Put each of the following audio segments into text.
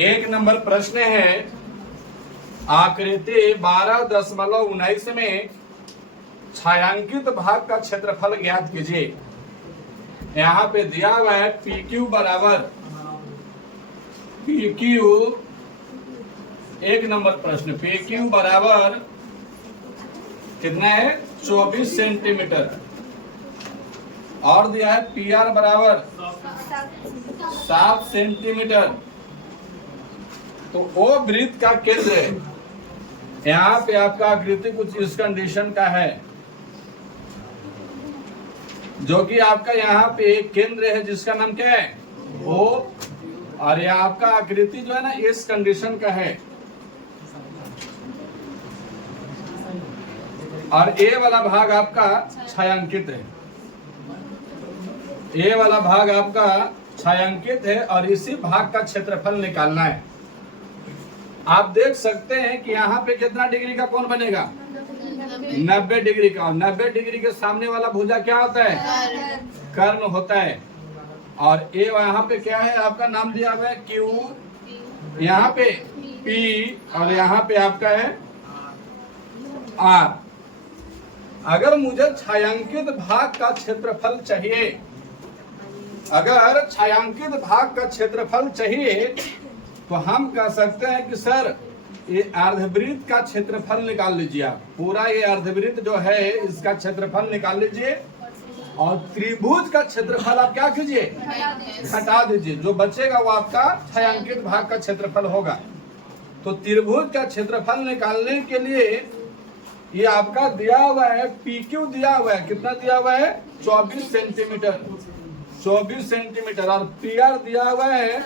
एक नंबर प्रश्न है, आकृति 12.19 में छायांकित भाग का क्षेत्रफल ज्ञात कीजिए। यहाँ पे दिया हुआ है PQ बराबर PQ, एक नंबर प्रश्न, PQ बराबर कितना है 24 सेंटीमीटर, और दिया है PR बराबर 7 सेंटीमीटर। तो वो वृत्त का केंद्र है। यहाँ पे आपका आकृति कुछ इस कंडीशन का है, जो कि आपका यहाँ पे एक केंद्र है जिसका नाम क्या है O, और यह आपका आकृति जो है ना इस कंडीशन का है, और A वाला भाग आपका छायांकित है। A वाला भाग आपका छायांकित है और इसी भाग का क्षेत्रफल निकालना है। आप देख सकते हैं कि यहाँ पे कितना डिग्री का कोण बनेगा 90 डिग्री का, और 90 डिग्री के सामने वाला भुजा क्या होता है कर्ण होता है। और ए यहाँ पे क्या है आपका नाम दिया हुआ है Q, यहाँ पे P, और यहाँ पे आपका है R। अगर मुझे छायांकित भाग का क्षेत्रफल चाहिए, अगर छायांकित भाग का क्षेत्रफल चाहिए तो हम कह सकते हैं कि सर ये अर्धवृत्त का क्षेत्रफल निकाल लीजिए। आप पूरा ये अर्धवृत्त जो है इसका क्षेत्रफल निकाल लीजिए, और त्रिभुज का क्षेत्रफल आप क्या कीजिए घटा दीजिए, जो बचेगा वो आपका छायांकित भाग का क्षेत्रफल होगा। तो त्रिभुज का क्षेत्रफल निकालने के लिए ये आपका दिया हुआ है PQ दिया हुआ है, कितना दिया हुआ है 24 सेंटीमीटर, 24 सेंटीमीटर, और PR दिया हुआ है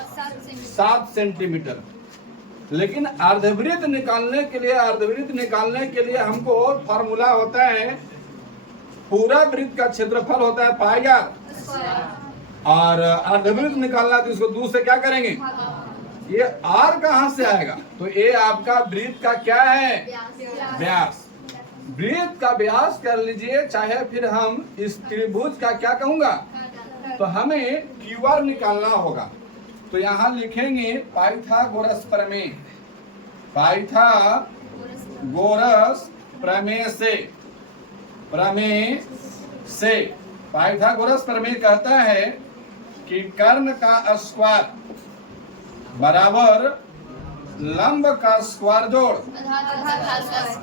7 सेंटीमीटर। लेकिन अर्धवृत्त निकालने के लिए हमको फॉर्मूला होता है, पूरा वृत्त का क्षेत्रफल होता है पाई r, और अर्धवृत्त निकालना तो इसको 2 से क्या करेंगे, ये r कहां से आएगा, तो ये आपका वृत्त का क्या है व्यास। वृत्त का व्यास कर लीजिए, चाहे फिर हम इस त्रिभुज का क्या कहूंगा, तो हमें QR निकालना होगा। तो यहाँ लिखेंगे पाइथागोरस प्रमेय, पाइथागोरस प्रमेय से पाइथागोरस प्रमेय कहता है कि कर्ण का स्क्वायर बराबर लंब का स्क्वायर जोड़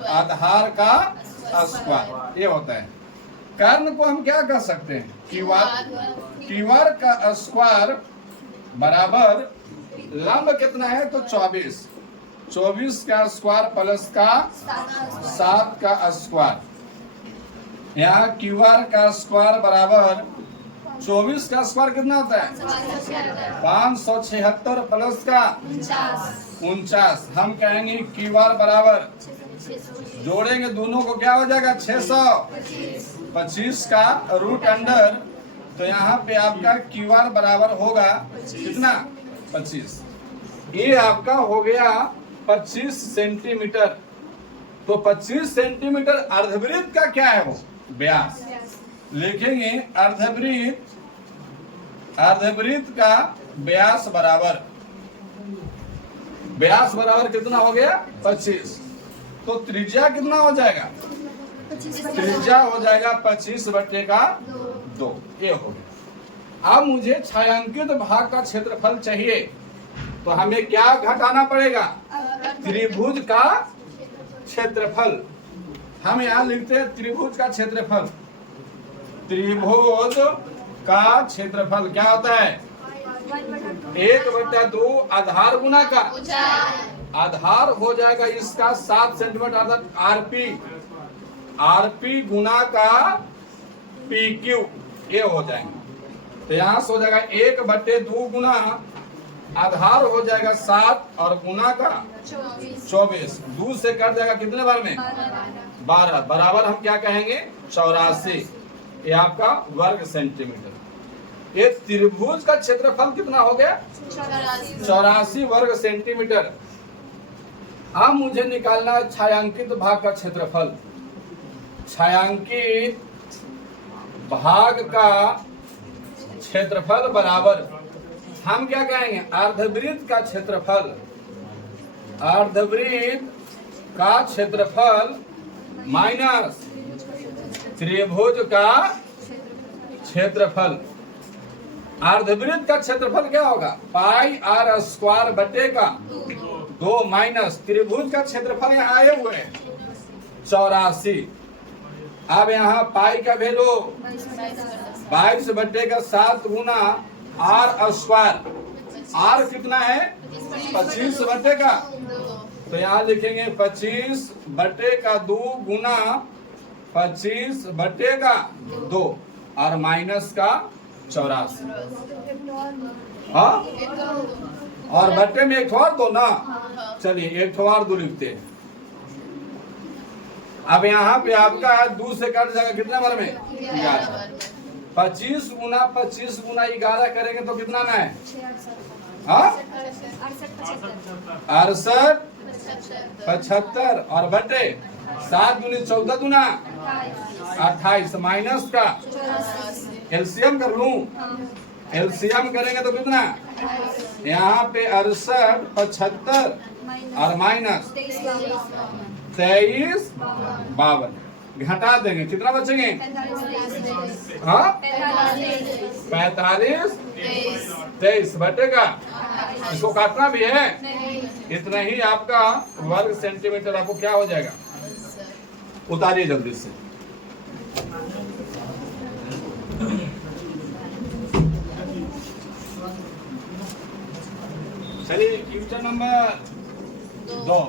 आधार का स्क्वायर, ये होता है। कर्ण को हम क्या कर सकते हैं QR का स्क्वायर बराबर लंब कितना है तो 24 का स्क्वायर प्लस का 7 का स्क्वायर। यहाँ QR का स्क्वायर बराबर 24 का स्क्वायर कितना होता है 576 प्लस का 49। हम कहेंगे QR बराबर, जोड़ेंगे दोनों को क्या हो जाएगा 625 का रूट अंडर, तो यहाँ पे आपका QR बराबर होगा कितना 25। ये आपका हो गया 25 सेंटीमीटर। तो 25 सेंटीमीटर अर्धवृत्त का क्या है वो व्यास। लिखेंगे अर्धवृत्त का व्यास बराबर कितना हो गया 25। तो त्रिज्या कितना हो जाएगा, त्रिज्या हो जाएगा 25/2, ये हो गया। अब मुझे छायांकित भाग का क्षेत्रफल चाहिए, तो हमें क्या घटाना पड़ेगा, त्रिभुज का क्षेत्रफल। हम यहाँ लिखते हैं त्रिभुज का क्षेत्रफल। त्रिभुज का क्षेत्रफल क्या होता है 1/2 आधार गुना का आधार हो जाएगा इसका 7 सेंटीमीटर, अर्थात RP गुना का PQ, ये हो जाएंगे। तो यहाँ से हो जाएगा 1/2 गुना आधार हो जाएगा 7 और गुना का 24, 2 से कट जाएगा कितने बार में 12, बराबर हम क्या कहेंगे 84, ये आपका वर्ग सेंटीमीटर। ये त्रिभुज का क्षेत्रफल कितना हो गया 84 वर्ग सेंटीमीटर। अब मुझे निकालना है छायांकित भाग का क्षेत्रफल। छायांकित भाग का क्षेत्रफल बराबर हम क्या कहेंगे, अर्धवृत्त का क्षेत्रफल, अर्धवृत्त का क्षेत्रफल माइनस त्रिभुज का क्षेत्रफल। अर्धवृत्त का क्षेत्रफल क्या होगा, पाई आर स्क्वायर बटे का 2 माइनस त्रिभुज का क्षेत्रफल यहाँ आए हुए हैं 84। अब यहाँ पाई का वैल्यू 22 बटे का 7 गुना आर स्क्वायर। आर कितना है 25 बटे का, तो यहाँ लिखेंगे 25 बटे का 2 गुना 25 बटे का 2 और माइनस का 84। हाँ, और बट्टे में एक और दो ना, चलिए एक और दो लिखते हैं। अब यहाँ पे आपका 2 से कट जाएगा कितना बार में 11। 25 गुना 11 करेंगे तो कितना ना है, हाँ 68 75 और बटे 7 दूनी 14 दूना 28 माइनस का एलसीएम कर लूं, एलसीएम करेंगे तो कितना, यहाँ पे 68 75 और माइनस 23 52 घटा देंगे कितना बचेंगे, हाँ 45 23 बटेगा, इसको काटना भी है, इतना ही आपका वर्ग सेंटीमीटर आपको क्या हो जाएगा। उतारिए जल्दी से। चलिए क्वेश्चन नंबर 2।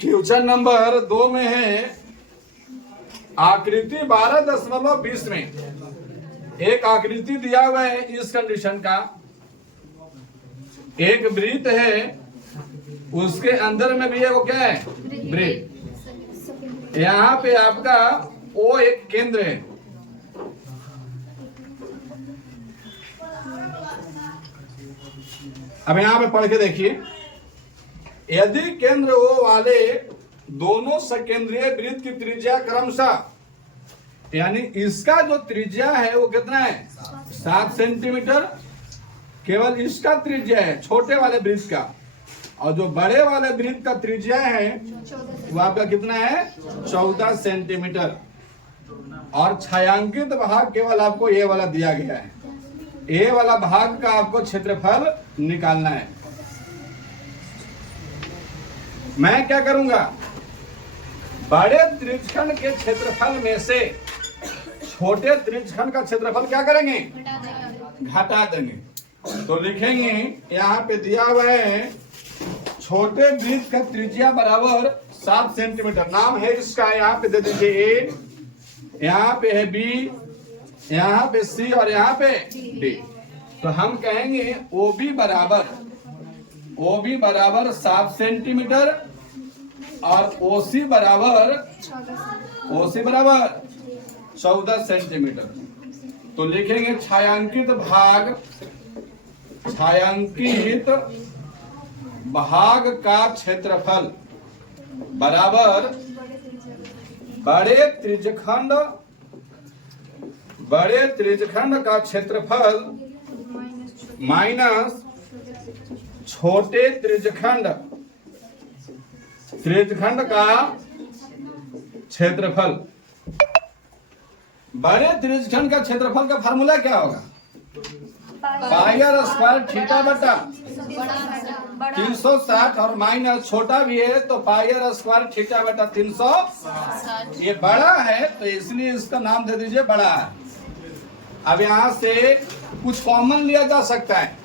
क्वेश्चन नंबर 2 में है आकृति 12.20 में एक आकृति दिया हुआ है इस कंडीशन का, एक वृत्त है उसके अंदर में भी है वो क्या है वृत्त। यहाँ पे आपका ओ एक केंद्र है, अब यहाँ पे पढ़ के देखिए, यदि केंद्र ओ वाले दोनों सकेंद्रीय वृत्त की त्रिज्या क्रमशः, यानी इसका जो त्रिज्या है वो कितना है 7 सेंटीमीटर, केवल इसका त्रिज्या है छोटे वाले वृत्त का, और जो बड़े वाले वृत्त का त्रिज्या है वो आपका कितना है 14 सेंटीमीटर, और छायांकित भाग केवल आपको ये वाला दिया गया है, ये वाला भाग का आपको क्षेत्रफल निकालना है। मैं क्या करूंगा, बड़े त्रिज्यखंड के क्षेत्रफल में से छोटे त्रिज्यखंड का क्षेत्रफल क्या करेंगे, घटा देंगे। तो लिखेंगे यहाँ पे दिया हुआ है छोटे वृत्त का त्रिज्या बराबर 7 सेंटीमीटर, नाम है इसका, यहाँ पे दे दीजिए ए, यहाँ पे है बी, यहाँ पे सी और यहाँ पे डी। तो हम कहेंगे ओबी बराबर 7 सेंटीमीटर और ओसी बराबर 14 सेंटीमीटर। तो लिखेंगे छायांकित भाग का क्षेत्रफल बराबर बड़े त्रिज्यखंड का क्षेत्रफल माइनस छोटे त्रिज्यखंड का क्षेत्रफल। बड़े त्रिज्यखंड का क्षेत्रफल का फार्मूला क्या होगा, पाई आर स्क्वायर थीटा बटा 360 और माइनस छोटा भी है तो पाई आर स्क्वायर थीटा बटा 360। ये बड़ा है तो इसलिए इसका नाम दे दीजिए बड़ा है। अब यहाँ से कुछ कॉमन लिया जा सकता है,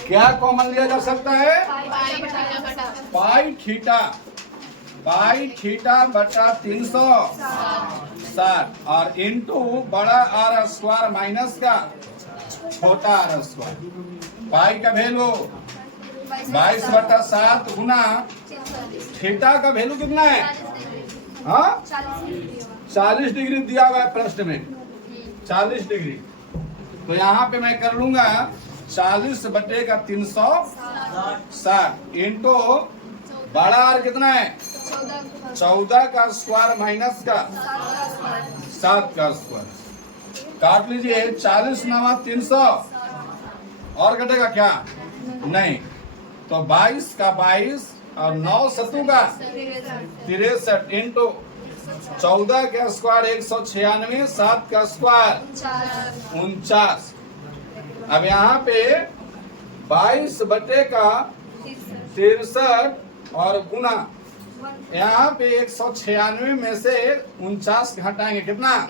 क्या कॉमन लिया जा सकता है, पाई थीटा बटा 360 और इंटू बड़ा आर स्क्वायर माइनस का छोटा आर स्क्वायर। पाई का वैल्यू 22/7 गुना थीटा का वैल्यू कितना है, हाँ 40 डिग्री दिया हुआ है प्रश्न में, 40 डिग्री। तो यहाँ पे मैं कर लूंगा 40/360 इंटू बड़ा आर कितना है 14 का स्क्वायर माइनस का 7 का स्क्वायर। काट लीजिए 40 9 300 और घटेगा क्या? नहीं। तो 22 का 22 और 9 सत्तू का 63 इंटू 14 का स्क्वायर 196, 7 का स्क्वायर 49। अब यहाँ पे 22 बटे का 63 और गुना यहाँ पे 196 में से 49 घटाएंगे कितना?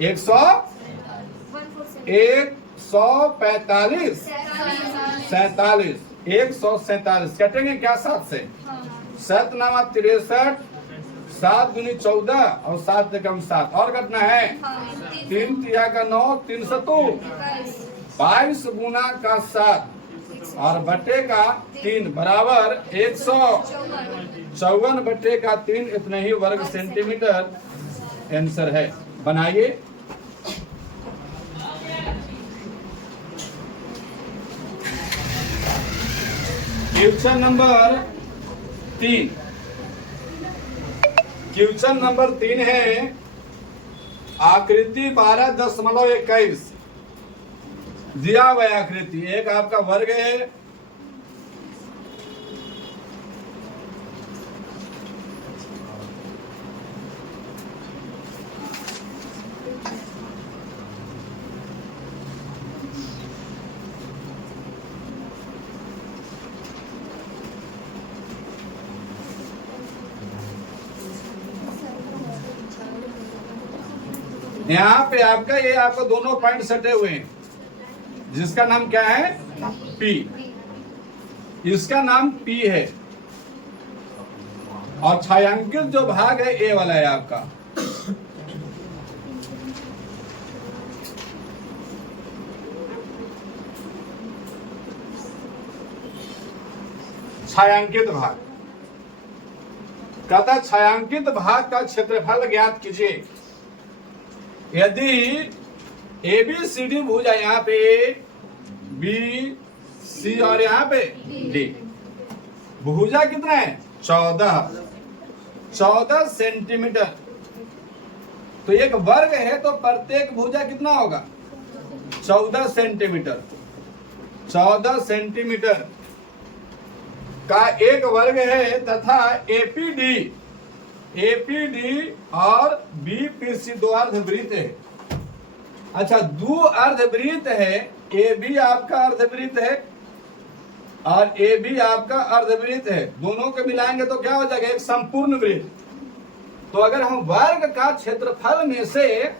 147 कटेंगे क्या 7 से? 7 नामा 63, 7 दूनी 14 और 7 से कम 7 और कटना है 3 तिया का 9, 3 सत्तू 22 गुना का 7 और बटे का 3 बराबर 154 बटे का 3 इतने ही वर्ग सेंटीमीटर आंसर है। बनाइए। Question number 3। क्वेश्चन नंबर 3 है आकृति 12.21 दिया हुआ आकृति। एक आपका वर्ग है, यहाँ पे आपका ये आपको दोनों पॉइंट सटे हुए हैं जिसका नाम क्या है? P। इसका नाम P है और छायांकित जो भाग है A वाला है आपका। छायांकित भाग कहता छायांकित भाग का क्षेत्रफल ज्ञात कीजिए। यदि ABCD भुजा यहाँ पे BC और यहाँ पे D, भुजा कितना है? 14 सेंटीमीटर। तो एक वर्ग है तो प्रत्येक भुजा कितना होगा? 14 सेंटीमीटर। 14 सेंटीमीटर का एक वर्ग है तथा APD और BPC दो अर्धवृत्त है। अच्छा, दो अर्धवृत्त है, AB आपका अर्धवृत्त है और AB आपका अर्धवृत्त है। दोनों को मिलाएंगे तो क्या हो जाएगा? एक संपूर्ण वृत्त। तो अगर हम वर्ग का क्षेत्रफल में से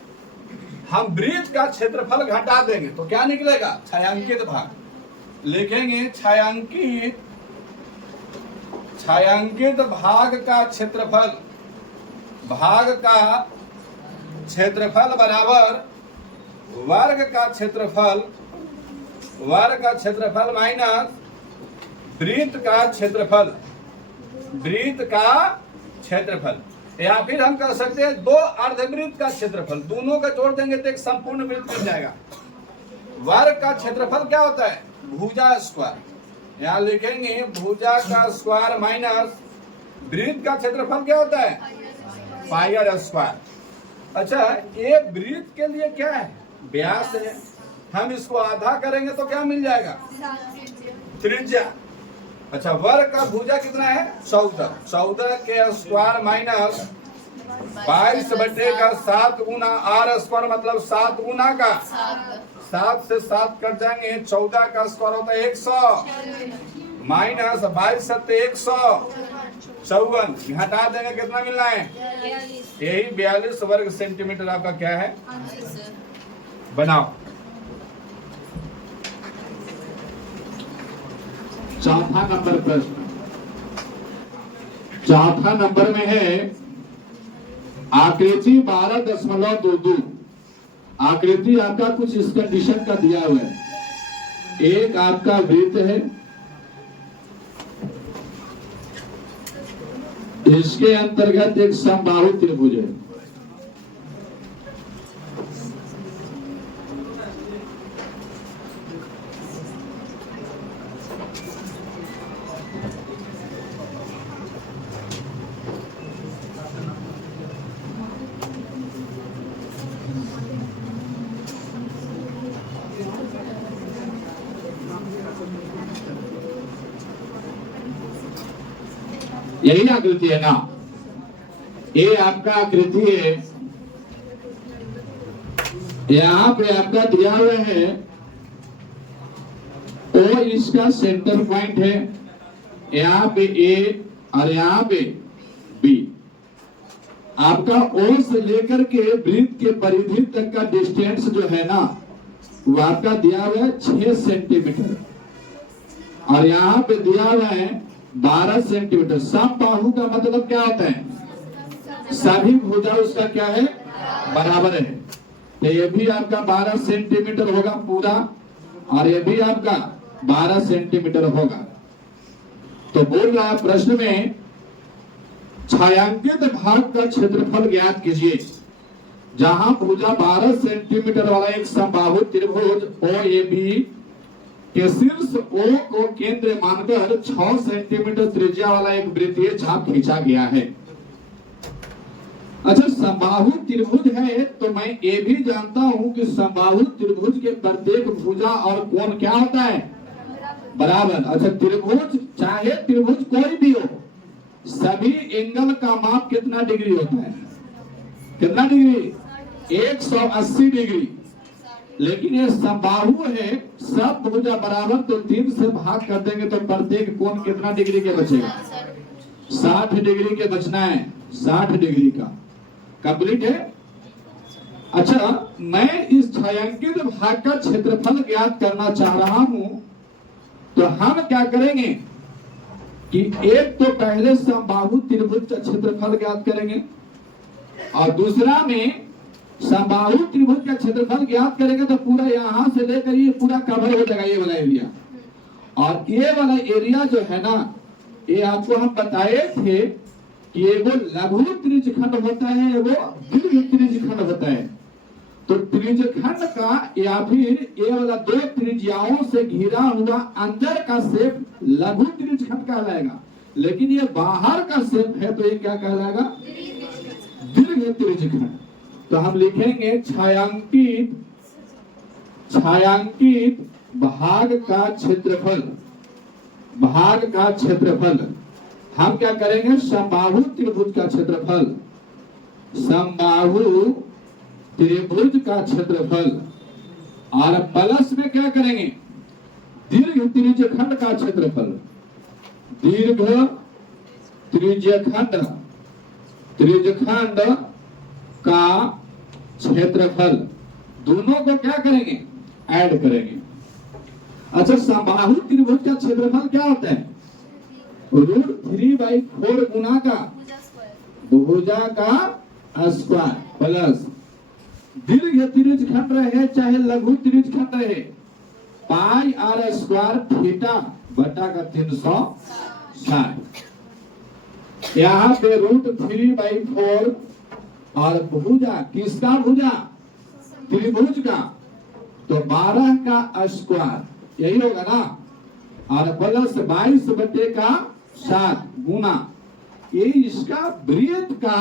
हम वृत्त का क्षेत्रफल घटा देंगे तो क्या निकलेगा? छायांकित भाग। लिखेंगे छायांकित भाग का क्षेत्रफल, भाग का क्षेत्रफल बराबर वर्ग का क्षेत्रफल माइनस वृत्त का क्षेत्रफल, या फिर हम कह सकते हैं दो अर्धवृत्त का क्षेत्रफल। दोनों का जोड़ देंगे तो एक संपूर्ण वृत्त बन जाएगा। वर्ग का क्षेत्रफल क्या होता है? भुजा स्क्वायर। यहाँ लिखेंगे भुजा का स्क्वायर माइनस वृत्त का क्षेत्रफल क्या होता है? Pier square. अच्छा, ये वृत्त के लिए क्या है? व्यास है। हम इसको आधा करेंगे तो क्या मिल जाएगा? त्रिज्या। अच्छा, वर्ग का भुजा कितना है? 14 के स्क्वायर माइनस 22 बटे का 7 गुना R स्क्वायर मतलब 7 गुना का 7 से 7 कट जाएंगे। 14 का स्क्वायर होता है 100 माइनस 22 सत्ते 154 घटा देंगे कितना मिलना है? यही 42 वर्ग सेंटीमीटर आपका क्या है? बनाओ। चौथा नंबर प्रश्न। चौथा नंबर में है आकृति 12.22। आकृति आपका कुछ इस कंडीशन का दिया हुआ है। एक आपका वृत्त है, इसके अंतर्गत एक समबाहु त्रिभुज है। यही आकृति है ना, ये आपका आकृति है। यहाँ पे आपका दिया हुआ है ओ, इसका सेंटर पॉइंट है, यहाँ पे ए और यहाँ पे बी। आपका ओ से लेकर के वृत्त के परिधि तक का डिस्टेंस जो है ना, वो आपका दिया हुआ है 6 सेंटीमीटर और यहाँ पे दिया हुआ है 12 सेंटीमीटर। समबाहु का मतलब क्या होता है? सभी भुजा उसका क्या है? बराबर है। तो ये भी आपका 12 सेंटीमीटर होगा पूरा और ये भी आपका 12 सेंटीमीटर होगा। तो बोल रहा है प्रश्न में छायांकित भाग का क्षेत्रफल ज्ञात कीजिए जहां भुजा 12 सेंटीमीटर वाला एक समबाहु त्रिभुज OAB के शीर्ष O को केंद्र मानकर 6 सेंटीमीटर त्रिज्या वाला एक वृत्तीय चाप खींचा गया है। अच्छा, समबाहु त्रिभुज है तो मैं ये भी जानता हूं कि समबाहु त्रिभुज के प्रत्येक भुजा और कोण क्या होता है? बराबर। अच्छा, त्रिभुज चाहे त्रिभुज कोई भी हो, सभी एंगल का माप कितना डिग्री होता है? कितना डिग्री? 180 डिग्री। लेकिन ये समबाहु है, सब भुजा बराबर, तो 3 से भाग कर देंगे तो प्रत्येक कोण कितना डिग्री के बचेगा? 60 डिग्री के बचना है, 60 डिग्री का। कंप्लीट है। अच्छा, मैं इस छायांकित भाग का क्षेत्रफल ज्ञात करना चाह रहा हूं, तो हम क्या करेंगे कि एक तो पहले समबाहु त्रिभुज का क्षेत्रफल ज्ञात करेंगे और दूसरा में समबाहु त्रिभुज का क्षेत्रफल ज्ञात करेंगे तो पूरा यहां से लेकर ये पूरा कवर हो जाएगा, ये वाला एरिया। और ये वाला एरिया जो है ना, ये आपको हम बताए थे कि एगो लघु त्रिज्यखंड होता है, एगो दीर्घ त्रिज्यखंड होता है। तो त्रिज्यखंड का या फिर ये वाला 2 त्रिज्याओं से घिरा हुआ अंदर का शेप लघु त्रिज्यखंड कहलाएगा, लेकिन ये बाहर का शेप है तो ये क्या कहलाएगा? दीर्घ त्रिज्यखंड। तो हम लिखेंगे छायांकित भाग का क्षेत्रफल, भाग का क्षेत्रफल। हम क्या करेंगे? समबाहु त्रिभुज का क्षेत्रफल, समबाहु त्रिभुज का क्षेत्रफल, और प्लस में क्या करेंगे? दीर्घ त्रिज्यखंड का क्षेत्रफल, दीर्घ त्रिज्यखंड, त्रिज्यखंड का क्षेत्रफल। दोनों को क्या करेंगे? ऐड करेंगे। अच्छा, समबाहु त्रिभुज का क्षेत्रफल क्या होता है? √3/4 गुना का भुजा का स्क्वायर प्लस दीर्घ त्रिज्यखंड रहे चाहे लघु त्रिज्यखंड रहे, πr² थीटा बटा का 360। यहाँ पे √3/4 और भुजा किसका? भुजा त्रिभुज का, तो 12 का स्क्वायर यही होगा ना, और प्लस 22/7 गुना ये इसका वृत्त का,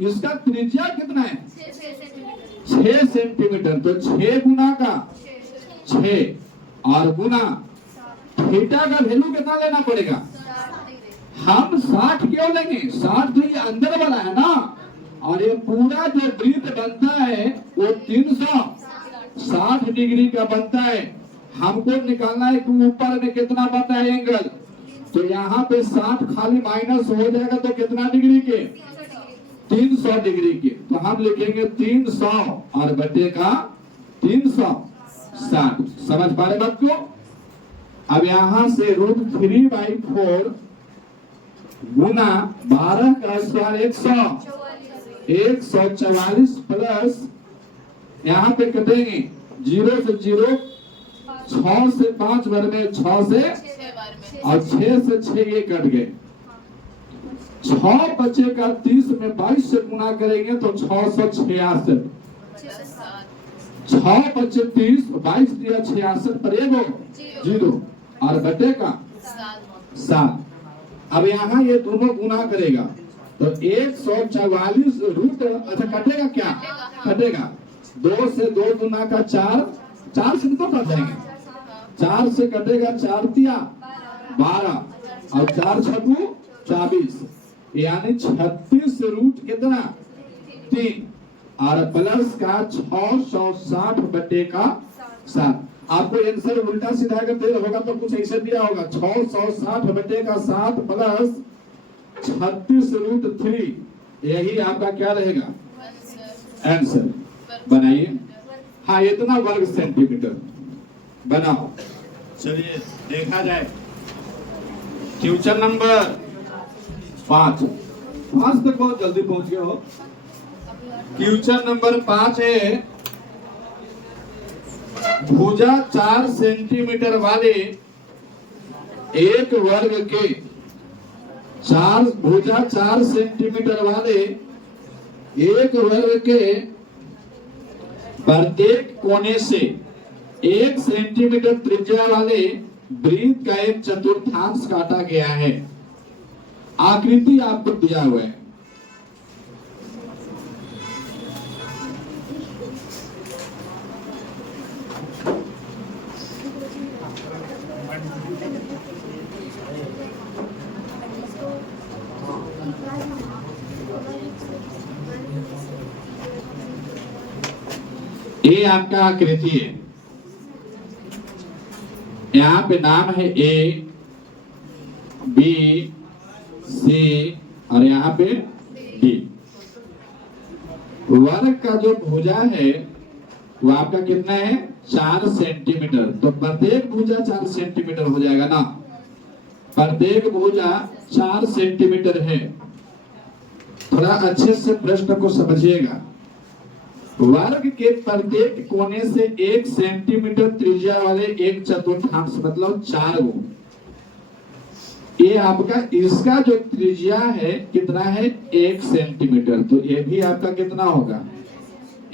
इसका त्रिज्या कितना है? 6 सेंटीमीटर। तो 6 गुना का 6 और गुना थीटा का वैल्यू कितना लेना पड़ेगा? हम 60 क्यों लेंगे? 60 तो ये अंदर वाला है ना, और ये पूरा जो वृत्त बनता है वो 360 डिग्री का बनता है। हमको निकालना है कि ऊपर में कितना बनता है एंगल, तो यहाँ पे 60 खाली माइनस हो जाएगा तो कितना डिग्री के? 300 डिग्री के। तो हम लिखेंगे 300 और बटे का 360। समझ पा रहे बात को? अब यहाँ से √3/4 गुना 12 का स्क्वायर 144 प्लस यहाँ पे कटेंगे 0 से 0, 6 से 5 बार में 6 से और 6 से 6 ये कट गए, 6 बचे का 30 में 22 से गुना करेंगे तो 666। 6 बचे 30, 22 दिया 66 पर एगो 0 और बटे का 7। अब यहाँ ये दोनों गुना करेगा तो 144 रूट, अच्छा कटेगा क्या? कटेगा 2 से 2 गुना का 4, 4 से तो कट जाएंगे, 4 से कटेगा 4 तिया 12 और 4 छकू 24, यानी 36 रूट कितना 3 और प्लस का 660 बटे का 7। आपको आंसर उल्टा सीधा अगर दे होगा तो कुछ ऐसे दिया होगा 660 बटे का 7 प्लस 36 रूट 3, यही आपका क्या रहेगा आंसर। बनाइए। हाँ, इतना वर्ग सेंटीमीटर बनाओ। चलिए देखा जाए क्वेश्चन नंबर 5 तक बहुत जल्दी पहुंच गए हो। क्वेश्चन नंबर 5 है, भुजा 4 सेंटीमीटर वाले एक वर्ग के भुजा 4 सेंटीमीटर वाले एक वर्ग के प्रत्येक कोने से 1 सेंटीमीटर त्रिज्या वाले वृत्त का एक चतुर्थांश काटा गया है। आकृति आपको दिया हुआ है। ये आपका आकृति है। यहाँ पे नाम है ए, बी, सी और यहाँ पे डी। वर्ग का जो भुजा है वो आपका कितना है 4 सेंटीमीटर। तो प्रत्येक भुजा 4 सेंटीमीटर हो जाएगा ना। प्रत्येक भुजा 4 सेंटीमीटर है। थोड़ा अच्छे से प्रश्न को समझिएगा। वर्ग के प्रत्येक कोने से 1 सेंटीमीटर त्रिज्या वाले एक चतुर्थांश मतलब 4 गुण। ये आपका इसका जो त्रिज्या है कितना है 1 सेंटीमीटर। तो ये भी आपका कितना होगा,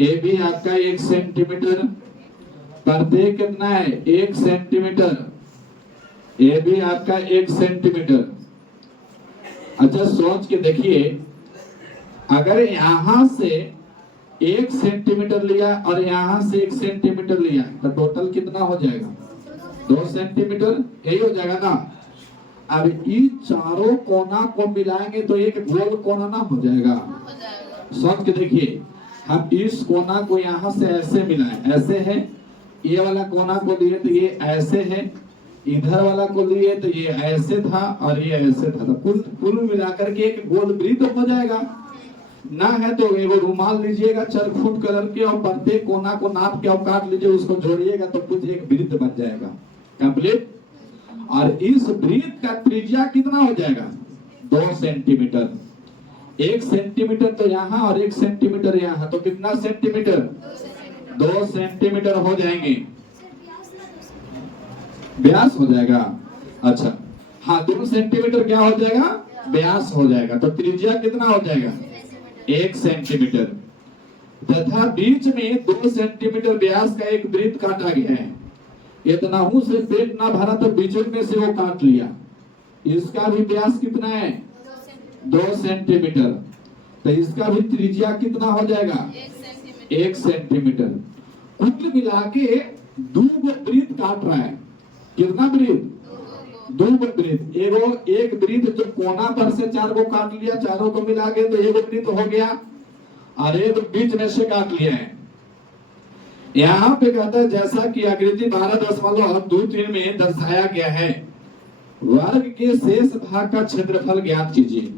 ये भी आपका 1 सेंटीमीटर। प्रत्येक कितना है 1 सेंटीमीटर। ये भी आपका 1 सेंटीमीटर। अच्छा सोच के देखिए, अगर यहां से 1 सेंटीमीटर लिया और यहाँ से 1 सेंटीमीटर लिया तो टोटल कितना हो जाएगा 2 सेंटीमीटर, यही हो जाएगा ना। अब इस चारों कोना को मिलाएंगे तो एक गोल कोना ना हो जाएगा। सोच के देखिए, हम इस कोना को यहाँ से ऐसे मिलाएं, ऐसे है। ये वाला कोना को लिए तो ये ऐसे है, इधर वाला को लिए तो ये ऐसे था और ये ऐसे था। तो कुल मिलाकर के एक गोल वृत्त हो जाएगा ना। है तो वो रुमाल लीजिएगा चरखुट कलर के और प्रत्येक कोना को नाप के और काट लीजिए, उसको जोड़िएगा तो कुछ एक वृत्त बन जाएगा कंप्लीट। और इस वृत्त का त्रिज्या कितना हो जाएगा 2 सेंटीमीटर। 1 सेंटीमीटर तो यहाँ और 1 सेंटीमीटर यहाँ, तो कितना सेंटीमीटर 2 सेंटीमीटर हो जाएंगे। व्यास हो जाएगा। अच्छा हाँ, 2 सेंटीमीटर क्या हो जाएगा व्यास हो जाएगा। तो त्रिज्या कितना हो जाएगा 1 सेंटीमीटर। तथा बीच में 2 सेंटीमीटर व्यास का एक वृत्त काटा गया है। इतना से पेट ना भरा तो बीच में से वो काट लिया। इसका भी व्यास कितना है 2 सेंटीमीटर। तो इसका भी त्रिज्या कितना हो जाएगा 1 सेंटीमीटर। कुल मिला के 2 वृत्त काट रहा है। कितना वृत्त 2 वृत्त। एक वृत्त जो कोना पर से 4 को काट लिया, चारों को मिला के तो 1 वृत्त हो गया और एक बीच में से काट लिया है। यहाँ पे कहता है जैसा कि आकृति 12.23 में दर्शाया गया है, वर्ग के शेष भाग का क्षेत्रफल ज्ञात कीजिए।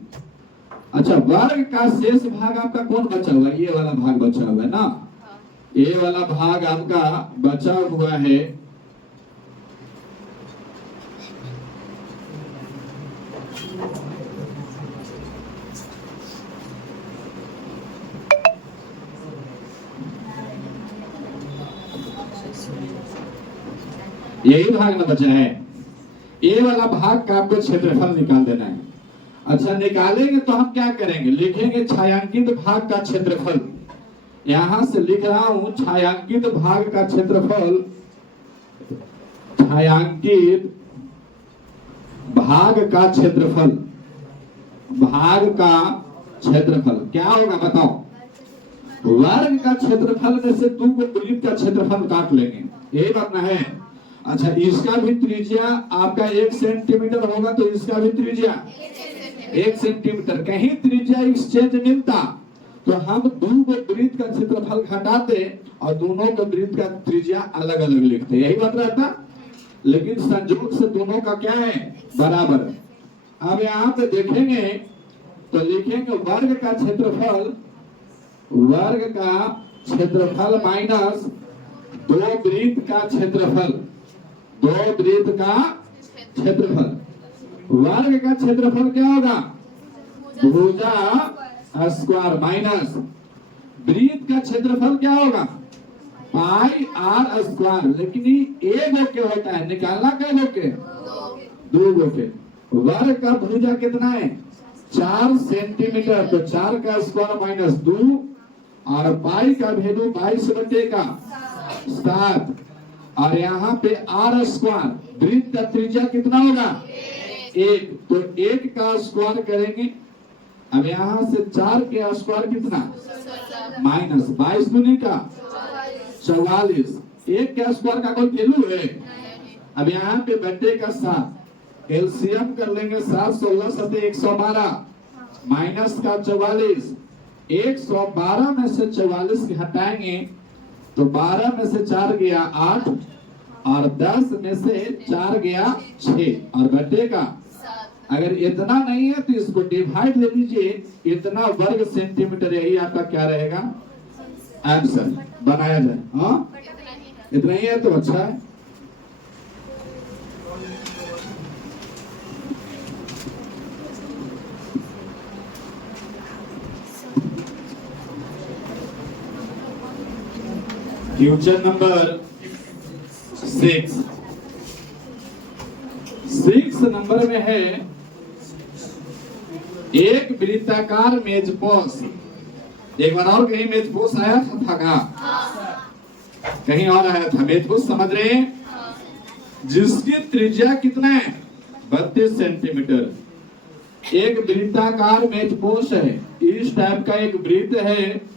अच्छा, वर्ग का शेष भाग आपका कौन बचा हुआ है, ये वाला भाग बचा हुआ है ना। ये वाला भाग आपका बचा हुआ है यही भाग ना बचा है। ये वाला भाग का आपको क्षेत्रफल निकाल देना है। अच्छा निकालेंगे तो हम क्या करेंगे, लिखेंगे छायांकित भाग का क्षेत्रफल। यहां से लिख रहा हूं छायांकित भाग का क्षेत्रफल। छायांकित भाग का क्षेत्रफल, भाग का क्षेत्रफल क्या होगा बताओ। वर्ग का क्षेत्रफल में से 2 को वृत्त का क्षेत्रफल काट लेंगे, यही बात ना है। अच्छा इसका भी त्रिज्या आपका 1 सेंटीमीटर होगा तो इसका भी त्रिज्या 1 सेंटीमीटर। कहीं त्रिज्या एक्सचेंज मिलता तो हम दोनों वृत्त का क्षेत्रफल घटाते और दोनों के वृत्त का त्रिज्या अलग अलग लिखते, यही बात रहता। लेकिन संयोग से दोनों का क्या है, बराबर। अब यहाँ पे देखेंगे तो लिखेंगे वर्ग का क्षेत्रफल माइनस दो वृत्त का क्षेत्रफल, दो वृत्त का क्षेत्रफल। वर्ग का क्षेत्रफल क्या होगा, भुजा स्क्वायर माइनस वृत्त का क्षेत्रफल क्या होगा, पाई आर स्क्वायर। लेकिन ये एक गो के होता है, निकालना कै गो के, दो गो के। वर्ग का भुजा कितना है, 4 सेंटीमीटर, तो 4 का स्क्वायर माइनस 2 और पाई का वैल्यू 22/7 और यहाँ पे आर स्क्वायर वृत्त का त्रिज्या कितना होगा, 1, तो 1 का स्क्वायर करेंगे। अब यहाँ से 4 के स्क्वायर कितना, माइनस 22 दूनी का 44, 1 के स्क्वायर का कोई वैल्यू है। अब यहाँ पे बट्टे का 7 एलसीएम कर लेंगे, 7 16 7 112 माइनस का 44, 112 में से 44 हटाएंगे तो 12 में से 4 गया 8 और 10 में से 4 गया 6 और बट्टे का। अगर इतना नहीं है तो इसको डिवाइड ले लीजिए, इतना वर्ग सेंटीमीटर, यही आपका क्या रहेगा, आंसर बनाया जाए। हाँ इतना ही है तो अच्छा है। क्वेश्चन नंबर 6 नंबर में है, एक वृत्ताकार मेजपोश। एक बार और कहीं मेजपोश आया था का? कहीं और आया था मेजपोश, समझ रहे हैं? जिसकी त्रिज्या कितना है, 32 सेंटीमीटर। एक वृत्ताकार मेजपोश है, इस टाइप का एक वृत्त है,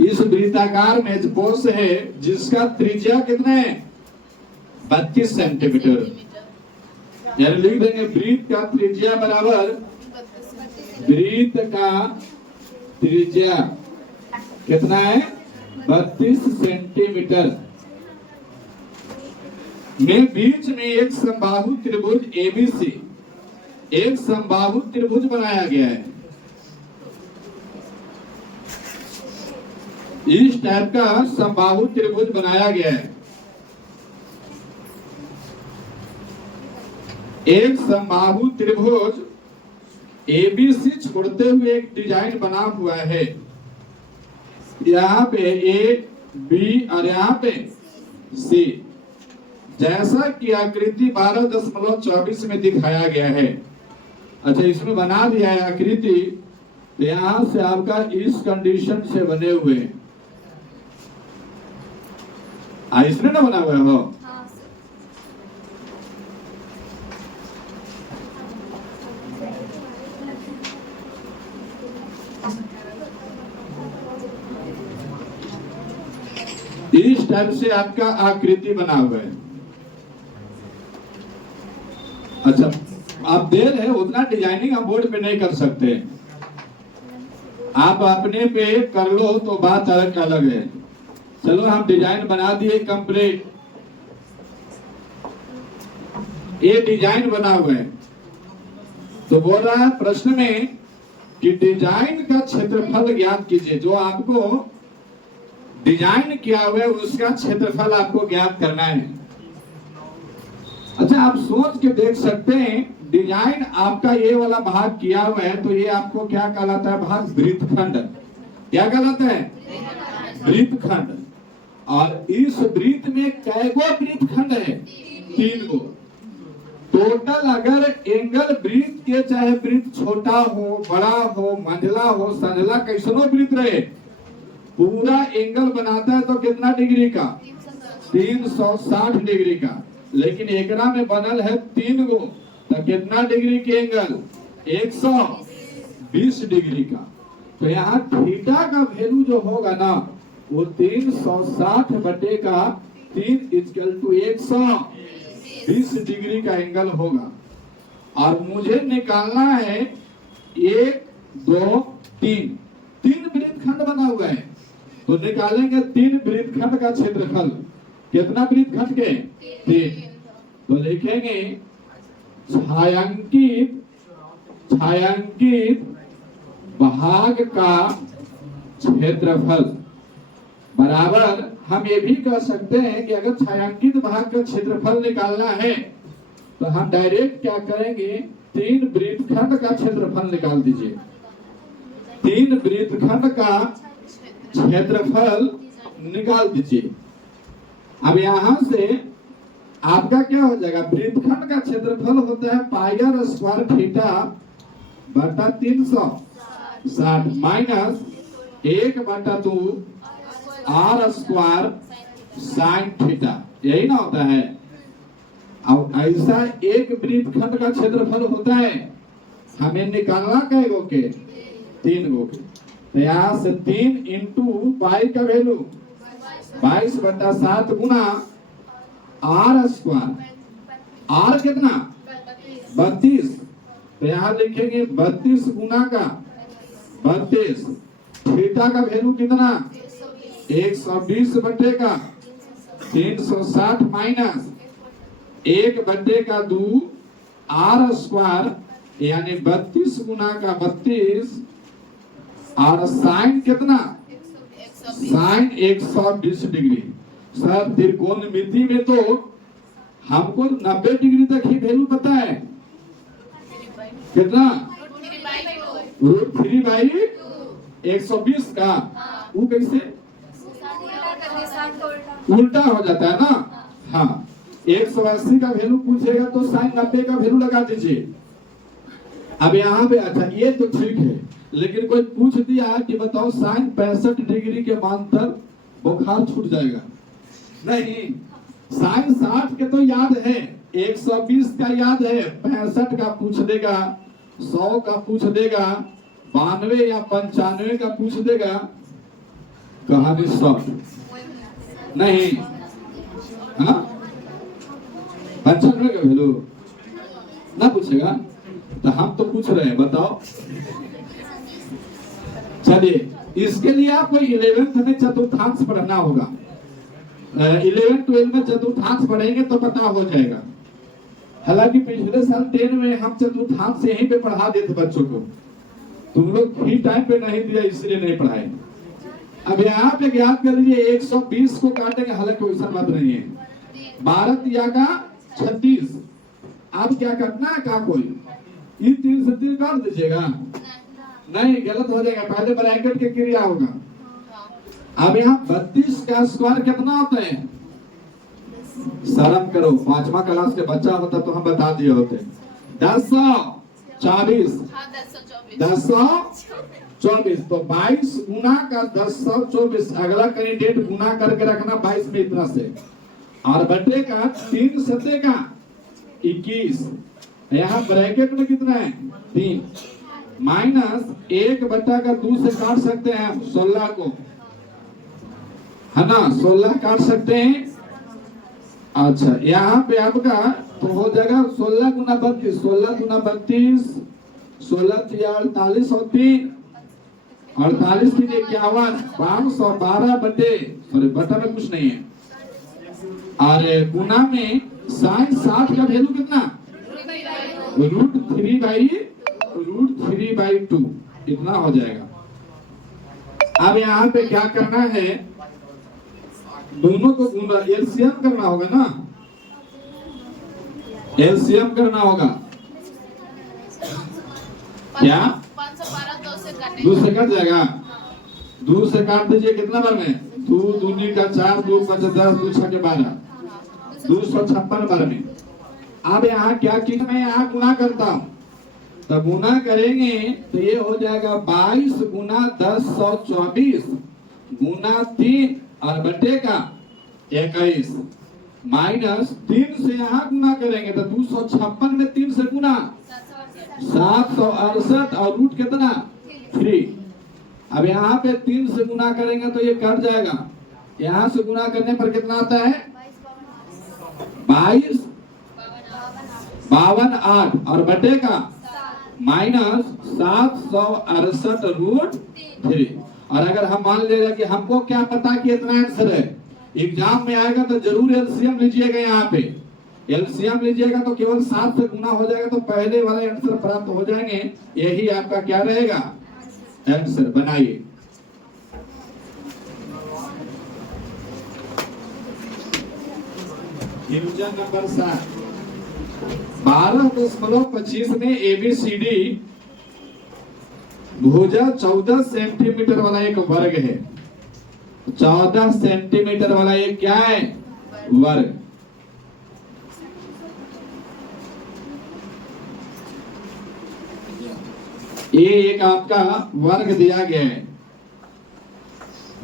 इस वृत्ताकार मेजपोश है जिसका त्रिज्या कितना है, 32 सेंटीमीटर। यानी लिख देंगे वृत्त का त्रिज्या बराबर, वृत्त का त्रिज्या कितना है, 32 सेंटीमीटर में बीच में एक समबाहु त्रिभुज एबीसी, एक समबाहु त्रिभुज बनाया गया है। इस टाइप का समबाहु त्रिभुज बनाया गया है। एक समबाहु त्रिभुज एबीसी छोड़ते हुए एक डिजाइन बना हुआ है। यहाँ पे ए बी और यहाँ पे सी, जैसा कि आकृति 12.24 में दिखाया गया है। अच्छा इसमें बना दिया है आकृति, तो यहाँ से आपका इस कंडीशन से बने हुए, इसमें ना बना हुआ हो। इस टाइप से आपका आकृति बना हुआ है। अच्छा आप दे रहे उतना डिजाइनिंग हम बोर्ड पे नहीं कर सकते, आप अपने पे कर लो तो बात अलग है। चलो हम डिजाइन बना दिए कंप्लीट, ये डिजाइन बना हुआ है। तो बोल रहा है प्रश्न में कि डिजाइन का क्षेत्रफल ज्ञात कीजिए। जो आपको डिजाइन किया हुआ है उसका क्षेत्रफल आपको ज्ञात करना है। अच्छा आप सोच के देख सकते हैं, डिजाइन आपका ये वाला भाग किया हुआ है तो ये आपको क्या कहलाता है, भाग वृत्तखंड। क्या कहलाता है, वृत्तखंड। और इस वृत्त में कैगो वृत्तखंड है, 3 गो टोटल। अगर एंगल वृत्त के चाहे वृत्त छोटा हो, बड़ा हो, मंझला हो, संझला, कैसनो वृत्त रहे, पूरा एंगल बनाता है तो कितना डिग्री का, 360 डिग्री का। लेकिन एकरा में बनल है 3 गो, तो कितना डिग्री के एंगल, 120 डिग्री का। तो यहाँ थीटा का वैल्यू जो होगा ना वो 360 बटे का 3 = 120 डिग्री का एंगल होगा। और मुझे निकालना है 1 2 3 तीन वृत्तखंड बना हुआ है, तो निकालेंगे 3 वृत्तखंड का क्षेत्रफल। कितना वृत्तखंड के? 3। तो लिखेंगे छायांकित भाग का क्षेत्रफल बराबर, हम ये भी कह सकते हैं कि अगर छायांकित भाग का क्षेत्रफल निकालना है तो हम डायरेक्ट क्या करेंगे, 3 वृत्तखंड का क्षेत्रफल निकाल दीजिए। 3 वृत्तखंड का क्षेत्रफल निकाल दीजिए। अब यहां से आपका क्या हो जाएगा, वृत्तखंड का क्षेत्रफल होता है पायर स्क्वायर थीटा बटा 360 minus 1/2 R square sine theta, यही ना होता है। अब ऐसा एक वृत्तखंड का क्षेत्रफल होता है, हमें निकालना कै गो के? 3 गो के। तो यहाँ से 3 इंटू पाई का वैल्यू 22/7 गुना आर स्क्वायर, आर कितना? 32। तो यहाँ लिखेंगे 32 गुना का 32, थीटा का वैल्यू कितना? 120 बटे का 360 माइनस 1/2 आर स्क्वायर, यानी 32 गुना का 32, और साइन कितना? Sign 120 degree. सर त्रिकोणमिति में तो हमको 90 डिग्री तक ही वैल्यू पता है, कितना? √3/120 का। वो कैसे उल्टा हो जाता है ना? हाँ, 180 का वैल्यू पूछेगा तो साइन 90 का वैल्यू लगा दीजिए। अब यहाँ पे अच्छा ये तो ठीक है, लेकिन कोई पूछ दिया कि बताओ साइन 65 डिग्री के मान तक बुखार छूट जाएगा? नहीं, साइन 60 के तो याद है, 120 का याद है, 65 का पूछ देगा, 100 का पूछ देगा, 92 या 95 का पूछ देगा, कहानी सब नहीं। हाँ, 95 का वैल्यू ना पूछेगा तो हम तो पूछ रहे हैं, बताओ। चलिए, इसके लिए आपको 11th में चतुर्थांश पढ़ना होगा। 11 12 में चतुर्थांश पढ़ेंगे तो पता हो जाएगा। हालांकि पिछले साल 10 में हम चतुर्थांश यहीं पे पढ़ा देते बच्चों को, तुम लोग ठीक टाइम पे नहीं दिया इसलिए नहीं पढ़ाए। अब यहाँ पे याद कर लीजिए 120 को काटेंगे, हालांकि वैसा बात नहीं है। 12 तिया का 36। अब क्या करना है का कोई ये 3 से 3 काट दीजिएगा, नहीं गलत हो जाएगा, पहले ब्रैकेट के क्रिया होगा। अब यहाँ 32 का स्क्वायर कितना होता है? शर्म करो, 5वां क्लास के बच्चा होता तो हम बता दिए होते। 1024, 1024। तो 22 गुना का 1024, अगला कैंडिडेट गुना करके रखना 22 में इतना से, और बटे का 3 सते का 21। यहाँ ब्रैकेट में कितना है? 3 माइनस 1/2 से काट सकते हैं हम 16 को, है ना? 16 काट सकते हैं। अच्छा, यहाँ पे आपका तो हो जाएगा 16 गुना 32, 16 गुना 32, 16 48 और 3 48 की 51, 512 बटे, सॉरी बटा में कुछ नहीं है, और गुना में साइन 60 का वैल्यू कितना? √3/2 इतना हो जाएगा। अब यहाँ पे क्या करना है, दोनों को गुना, एलसीएम करना होगा ना, एलसीएम करना होगा। क्या 2 से कट जाएगा? 2 से काट दीजिए, कितना बार में? 2 दूनी का 4, 2 5 10, 2 6 के 12, 256 बार में। अब यहाँ क्या की मैं यहाँ गुना करता हूँ, तो गुना करेंगे तो ये हो जाएगा 22 गुना 10 124 गुना 3 और बटे का 21 माइनस 3 से यहाँ गुना करेंगे तो 256 में 3 से गुना 768 और रूट कितना? 3। अब यहाँ पे 3 से गुना करेंगे तो ये कट जाएगा, यहाँ से गुना करने पर कितना आता है? 22 52 और बटे का -768√3। और अगर हम मान लेगा कि हमको क्या पता कि इतना आंसर है, एग्जाम में आएगा तो जरूर एलसीएम लीजिएगा। यहाँ पे एलसीएम लीजिएगा तो केवल 7 से गुना हो जाएगा तो पहले वाले आंसर प्राप्त हो जाएंगे। यही आपका क्या रहेगा, आंसर। बनाइए। क्वेश्चन नंबर 7, 12.25 में एबीसीडी भुजा 14 सेंटीमीटर वाला एक वर्ग है। 14 सेंटीमीटर वाला एक क्या है, वर्ग। ये एक आपका वर्ग दिया गया है,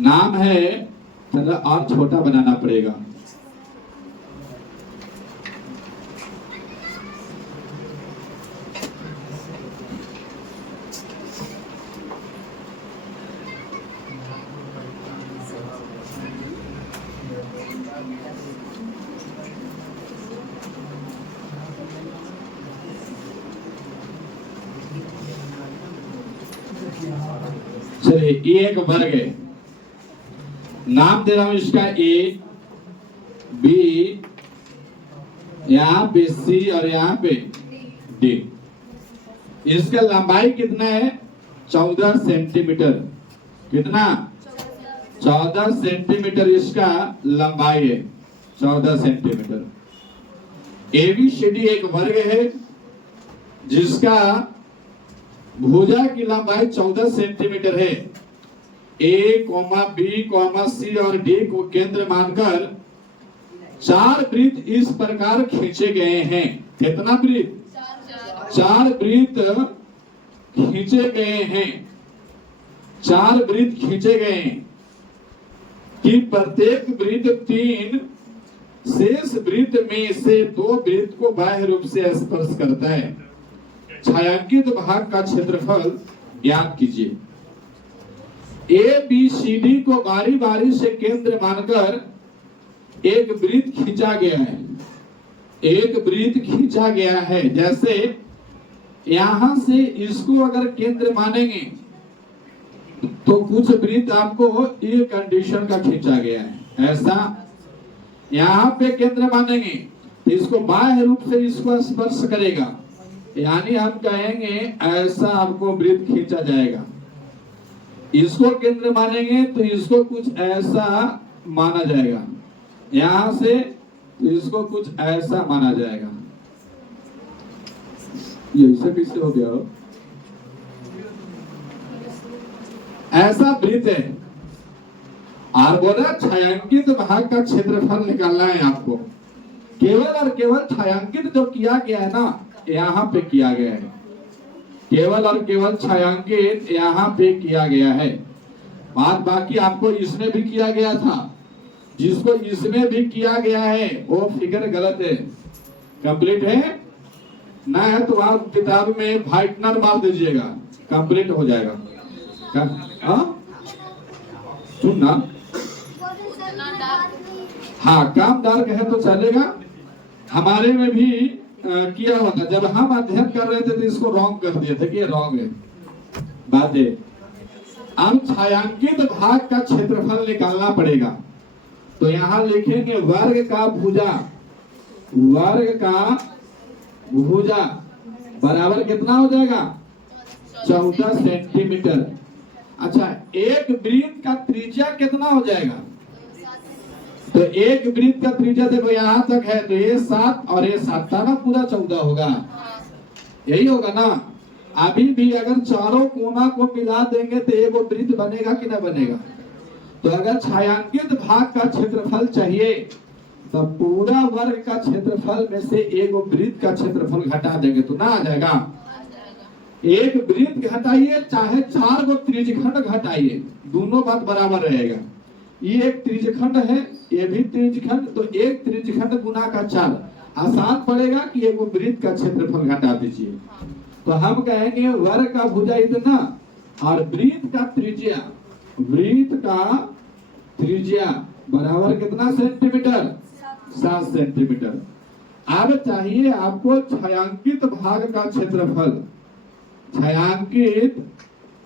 नाम है, चलो और छोटा बनाना पड़ेगा। चलिए, ये एक वर्ग है, नाम दे रहा हूं इसका ए, बी, यहाँ पे सी और यहाँ पे डी। इसका लंबाई कितना है, 14 सेंटीमीटर। कितना, 14 सेंटीमीटर इसका लंबाई है, 14 सेंटीमीटर। एबीसीडी एक वर्ग है जिसका भुजा की लंबाई 14 सेंटीमीटर है। ए, बी, सी और डी को केंद्र मानकर 4 वृत्त इस प्रकार खींचे गए हैं। कितना वृत्त, 4 वृत्त खींचे गए हैं। 4 वृत्त खींचे गए हैं कि प्रत्येक वृत्त 3 शेष वृत्त में से 2 वृत्त को बाह्य रूप से स्पर्श करता है। छायांकित भाग का क्षेत्रफल ज्ञात कीजिए। ए बी सी डी को बारी बारी से केंद्र मानकर एक वृत्त खींचा गया है। एक वृत्त खींचा गया है, जैसे यहां से इसको अगर केंद्र मानेंगे तो कुछ वृत्त आपको ये कंडीशन का खींचा गया है। ऐसा यहाँ पे केंद्र मानेंगे तो इसको बाह्य रूप से इसको स्पर्श करेगा, यानी हम कहेंगे ऐसा आपको वृत्त खींचा जाएगा। इसको केंद्र मानेंगे तो इसको कुछ ऐसा माना जाएगा, यहां से तो इसको कुछ ऐसा माना जाएगा। ये ऐसा कैसे हो गया, ऐसा वृत्त है। और बोला छायांकित भाग का क्षेत्रफल निकालना है आपको। केवल और केवल छायांकित जो किया गया है ना, यहाँ पे किया गया है। केवल और केवल छायांकित यहाँ पे किया गया है। बात बाकी आपको इसमें भी किया गया था, जिसको इसमें भी किया गया है वो फिगर गलत है। कंप्लीट है ना, है तो आप किताब में व्हाइटनर मार दीजिएगा, कंप्लीट हो जाएगा। सुनना, हाँ काम डार्क है तो चलेगा। हमारे में भी किया होता, जब हम अध्ययन कर रहे थे तो इसको रॉन्ग कर दिए थे कि ये रॉन्ग है। बात है, अब छायांकित भाग का क्षेत्रफल निकालना पड़ेगा। तो यहाँ लिखेंगे वर्ग का भुजा, वर्ग का भुजा बराबर कितना हो जाएगा, 14 सेंटीमीटर। अच्छा, एक वृत्त का त्रिज्या कितना हो जाएगा, तो एक वृत्त का त्रिज्या देखो यहाँ तक है, तो ये 7 और ये 7 था ना, पूरा 14 होगा, यही होगा ना। अभी भी अगर चारों कोना को मिला देंगे तो एक वृत्त बनेगा कि ना बनेगा। तो अगर छायांकित भाग का क्षेत्रफल चाहिए तो पूरा वर्ग का क्षेत्रफल में से एक वृत्त का क्षेत्रफल घटा देंगे तो ना आ जाएगा। एक वृत्त घटाइए चाहे 4 गो त्रिज्यखंड घटाइए, दोनों बात बराबर रहेगा। ये एक त्रिज्यखंड है, ये भी त्रिज्यखंड, तो एक त्रिज्यखंड गुना का 4 आसान पड़ेगा कि एक वृत्त का क्षेत्रफल घटा दीजिए। तो हम कहेंगे वर्ग का भुजा इतना और वृत्त का त्रिज्या, वृत्त का त्रिज्या बराबर कितना सेंटीमीटर, 7 सेंटीमीटर। अब चाहिए आपको छायांकित भाग का क्षेत्रफल। छायांकित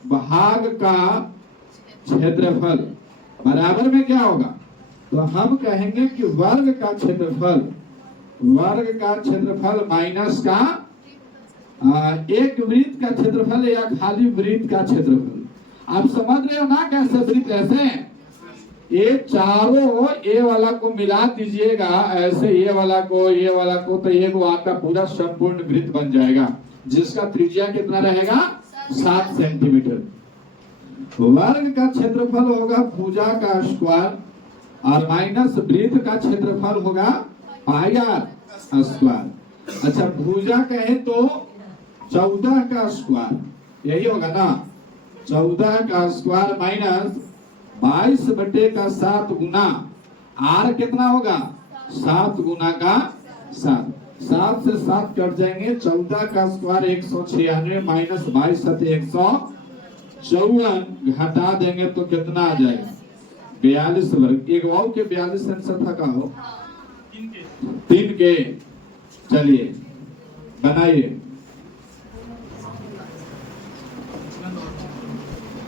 भाग का क्षेत्रफल बराबर में क्या होगा, तो हम कहेंगे कि वर्ग का क्षेत्रफल, वर्ग का क्षेत्रफल माइनस का एक वृत्त का क्षेत्रफल या खाली वृत्त का क्षेत्रफल। आप समझ रहे हो ना कैसे वृत्त ऐसे, ये चारों ए वाला को मिला दीजिएगा ऐसे, ये वाला को ये वाला को, तो ये वो आपका पूरा संपूर्ण वृत्त बन जाएगा जिसका त्रिज्या कितना रहेगा 7 सेंटीमीटर। वर्ग का क्षेत्रफल होगा भुजा का स्क्वायर और माइनस वृत्त का क्षेत्रफल होगा पाई आर स्क्वायर। अच्छा भुजा कहे तो 14 का स्क्वायर यही होगा ना, 14 का स्क्वायर माइनस 22/7 गुना आर कितना होगा 7 गुना का 7, 7 से 7 कट जाएंगे, 14 का स्क्वायर 196 माइनस 22 154 घटा देंगे तो कितना आ जाएगा 42 वर्ग। एक वाव के 42 आंसर था का हो 3 के। चलिए बनाइए,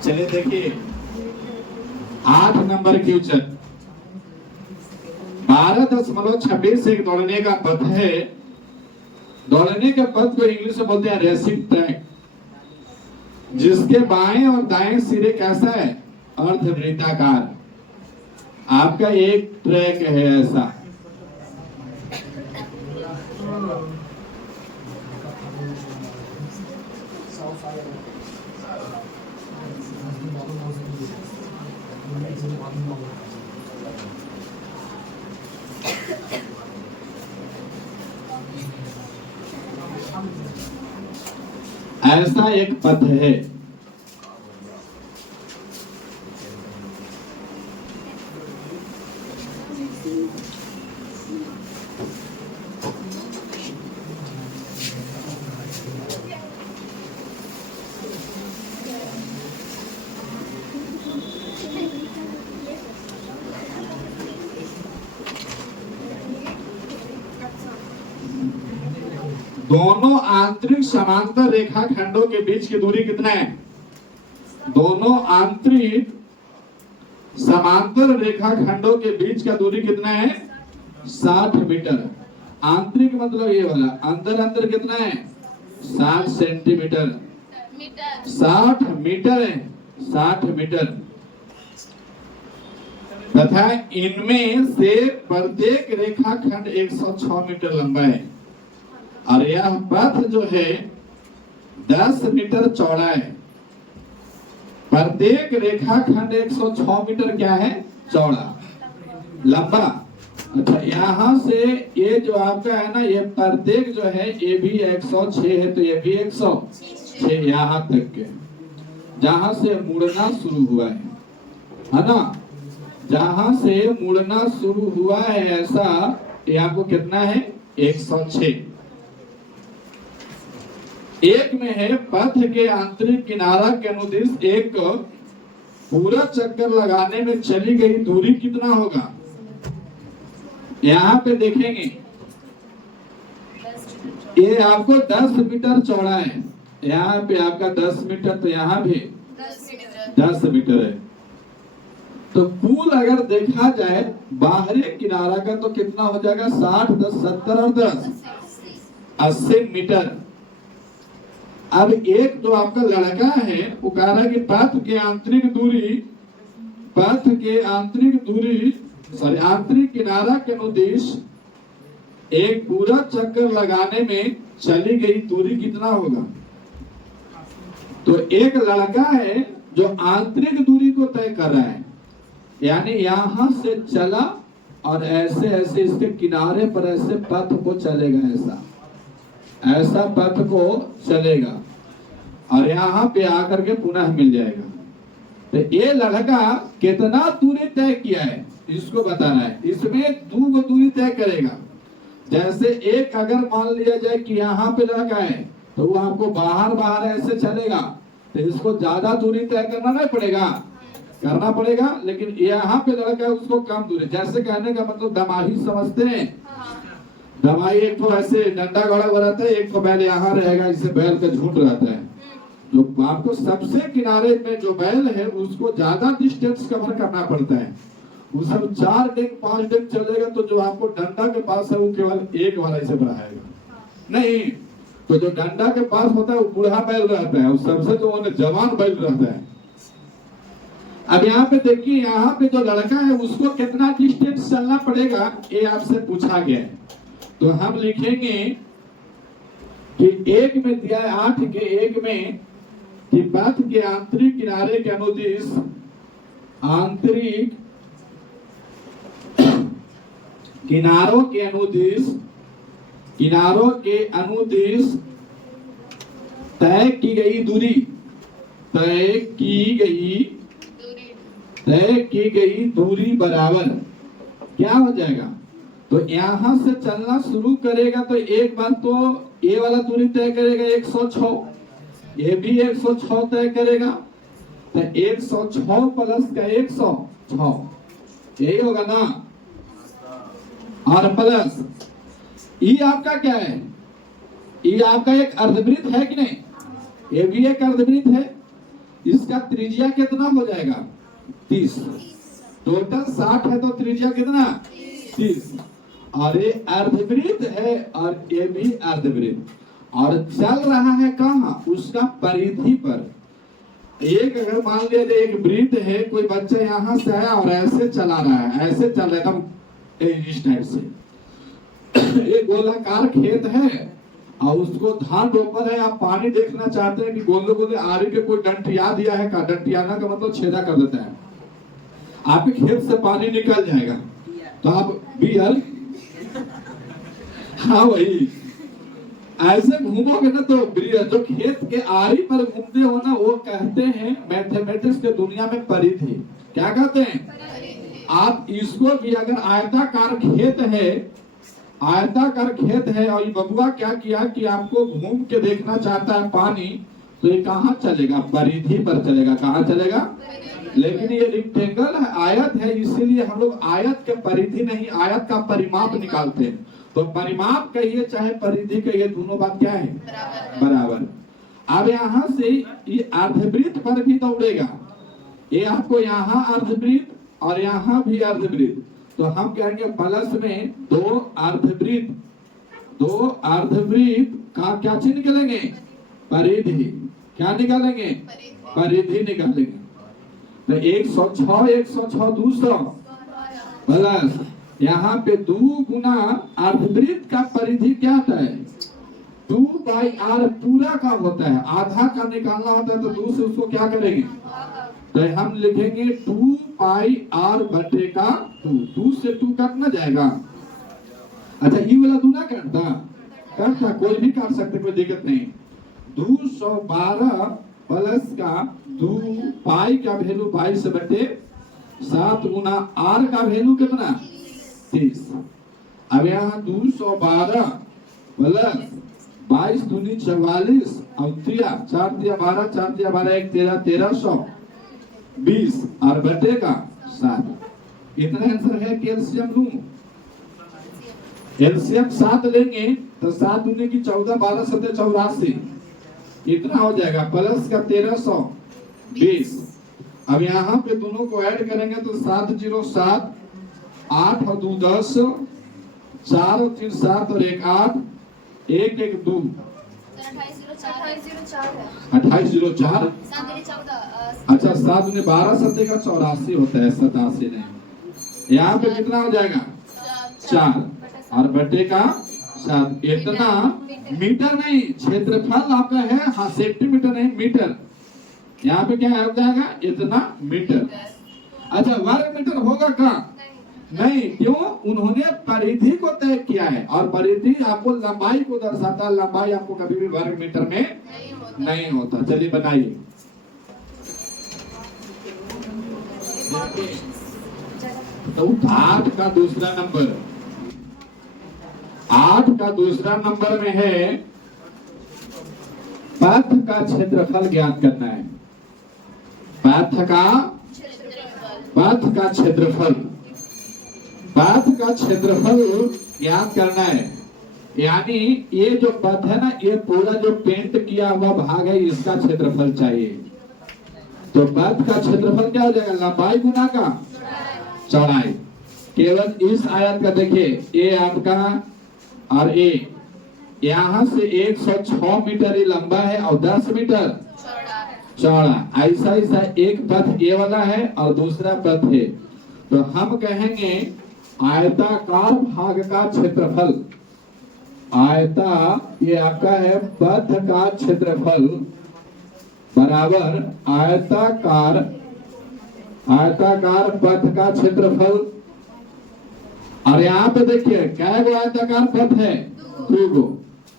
चलिए देखिए 8 नंबर क्वेश्चन। 12.26 एक दौड़ने का पथ है। दौड़ने के पथ को इंग्लिश में बोलते हैं रेसिंग ट्रैक, जिसके बाएं और दाएं सिरे कैसा है अर्धवृत्ताकार। आपका एक ट्रैक है ऐसा, ऐसा एक पथ है। दोनों आंतरिक समांतर रेखा खंडों के बीच की दूरी कितना है, दोनों आंतरिक समांतर रेखा खंडों के बीच का दूरी कितना है 60 मीटर। आंतरिक मतलब ये वाला, अंदर अंदर कितना है 60 सेंटीमीटर, 60 मीटर है 60 मीटर। तथा इनमें से प्रत्येक रेखा खंड 106 मीटर लंबा है और यह पथ जो है 10 मीटर चौड़ा है। प्रत्येक रेखा खंड 106 मीटर क्या है चौड़ा लंबा। अच्छा यहाँ से ये जो आपका है ना, ये प्रत्येक जो है ये भी 106 है तो ये भी 106 यहाँ तक के, जहां से मुड़ना शुरू हुआ है ना, जहां से मुड़ना शुरू हुआ है ऐसा, ये आपको कितना है 106। एक में है पथ के आंतरिक किनारा के अनुदिश एक पूरा चक्कर लगाने में चली गई दूरी कितना होगा। यहाँ पे देखेंगे ये आपको 10 मीटर चौड़ा है, यहाँ पे आपका 10 मीटर, तो यहाँ भी 10 मीटर है। तो कुल अगर देखा जाए बाहरी किनारा का तो कितना हो जाएगा 60, 10, 70 और 10 80 मीटर। अब एक जो आपका लड़का है वो कह रहा है कि पथ के आंतरिक दूरी आंतरिक किनारा के अनुदिश एक पूरा चक्कर लगाने में चली गई दूरी कितना होगा। तो एक लड़का है जो आंतरिक दूरी को तय कर रहा है, यानी यहां से चला और ऐसे ऐसे इसके किनारे पर ऐसे पथ को चलेगा, ऐसा पथ को चलेगा और यहाँ पे आकर के पुनः मिल जाएगा। तो ये लड़का कितना दूरी तय किया है इसको बताना है। इसमें 2 दूरी तय करेगा। जैसे एक अगर मान लिया जाए कि यहाँ पे लड़का है तो वो आपको बाहर ऐसे चलेगा, तो इसको ज्यादा दूरी तय करना नहीं पड़ेगा, लेकिन यहाँ पे लड़का है उसको कम दूरी। जैसे कहने का मतलब दमाही समझते हैं, दवाई एक तो ऐसे डंडा गड़ा हुआ रहता है, एक तो बैल यहाँ रहेगा, जिसे बैल का झुंड रहता है। जो आपको सबसे किनारे में जो बैल है उसको ज्यादा डिस्टेंस कवर करना पड़ता है। वो सब 4 डेग 5 डेग चलेगा तो जो आपको डंडा के पास है वो केवल एक वाला इसे बढ़ाएगा नहीं। तो जो डंडा के पास होता है वो बूढ़ा बैल रहता है, सबसे जो जवान बैल रहता है। अब यहाँ पे देखिए, यहाँ पे जो लड़का है उसको कितना डिस्टेंस चलना पड़ेगा ये आपसे पूछा गया है। तो हम लिखेंगे कि एक में दिया है 8 के एक में कि पथ के आंतरिक किनारे के अनुदिश आंतरिक किनारों के अनुदिश तय की गई दूरी बराबर क्या हो जाएगा। तो यहां से चलना शुरू करेगा तो एक बार तो ये वाला दूरी तय करेगा 106, ये भी 106 तय करेगा। तो 106 प्लस का 106 यही होगा ना। और प्लस ये आपका क्या है, ये आपका एक अर्धवृत्त है कि नहीं, ये भी एक अर्धवृत्त है। इसका त्रिज्या कितना हो जाएगा 30, टोटल 60 है तो त्रिज्या कितना 30। और ये अर्धवृत्त है और ये भी अर्धवृत्त, और चल रहा है कहाँ, उसका परिधि पर। एक अगर मान लिया एक वृत्त है, कोई बच्चा यहाँ से आया और ऐसे चला रहा है, ऐसे चल रहा है इस टाइप से। एक गोलाकार खेत है और उसको धान रोपण है, आप पानी देखना चाहते हैं कि गोले गोले आरी के कोई डंटिया दिया है का, डंटियाना का मतलब छेदा कर देता है, आपके खेत से पानी निकल जाएगा। तो आप बियर हाँ वही ऐसे घूमोगे ना तो जो खेत के आरी पर घूमते हो ना वो कहते हैं मैथमेटिक्स के दुनिया में परिधि। क्या कहते हैं आप इसको भी अगर आयताकार खेत है और ये बबुआ क्या किया कि आपको घूम के देखना चाहता है पानी, तो ये कहाँ चलेगा, परिधि पर चलेगा। कहाँ चलेगा, लेकिन ये रेक्टेंगल है, आयत है, इसीलिए हम लोग आयत के परिधि नहीं आयत का परिमाप निकालते हैं। तो परिमाप कहिए चाहे परिधि कहिए, दोनों बात क्या है बराबर। अब यहाँ से ये अर्धवृत्त पर भी दौड़ेगा, ये आपको यहाँ अर्धवृत्त और यहाँ भी अर्धवृत्त। तो हम कहेंगे प्लस में दो अर्धवृत्त का क्या चीज निकालेंगे, परिधि। क्या निकालेंगे, परिधि निकालेंगे। तो 106 106 200 प्लस यहाँ पे 2 गुना अर्धवृत्त का परिधि क्या होता है 2/r पूरा का होता है, आधा का निकालना होता है तो 2 से उसको क्या करेंगे, तो हम लिखेंगे 2πr बटे का 2 से 2 काटना जाएगा। अच्छा ये वाला 2 ना करता कोई भी काट सकते, कोई दिक्कत नहीं। 212 प्लस का 2 पाई का वैल्यू 22 बटे 7 गुना r का वैल्यू कितना 30। अब यहाँ 212 प्लस 22 दूनी 44 और 4 दिया 12 4 दिया 12 1 13 1320 और बटे का 7। इतना आंसर है कि एलसीएम लूं, एलसीएम 7 लेंगे तो 7 दूनी की 14 12 7 84 इतना हो जाएगा, प्लस का 1320। अब यहाँ पे दोनों को ऐड करेंगे तो 7 0 7 8 और 2 10 4 और 3 7 और 1 8 1 1 2 2804। अच्छा 7 में 12 7 का 84 होता है, 87 नहीं। यहाँ पे कितना हो जाएगा 4 और बटे का 7। इतना मीटर नहीं, क्षेत्रफल आपका है, हाँ सेंटीमीटर नहीं मीटर। यहाँ पे क्या हो जाएगा इतना मीटर। अच्छा वर्ग मीटर होगा कहाँ, नहीं, क्यों, उन्होंने परिधि को तय किया है और परिधि आपको लंबाई को दर्शाता है, लंबाई आपको कभी भी वर्ग मीटर में नहीं होता। चलिए बनाइए। तो 8 का दूसरा नंबर में है पथ का क्षेत्रफल ज्ञात करना है। पथ का क्षेत्रफल ज्ञात करना है। यानी ये जो पथ है ना, ये पूरा जो पेंट किया हुआ भाग है, इसका क्षेत्रफल चाहिए। तो पथ का क्षेत्रफल क्या हो जाएगा? लंबाई गुना का चौड़ाई। केवल इस आयत का देखिए, ये आपका और ये यहाँ से 106 मीटर ये लंबा है और 10 मीटर चौड़ा। ऐसा ऐसा एक पथ ये वाला है और दूसरा पथ है। तो हम कहेंगे आयताकार भाग का क्षेत्रफल, आयता ये आपका है पथ का क्षेत्रफल बराबर आयताकार पथ का क्षेत्रफल। और यहाँ पे देखिए क्या गो आयताकार पथ है? 2 गो।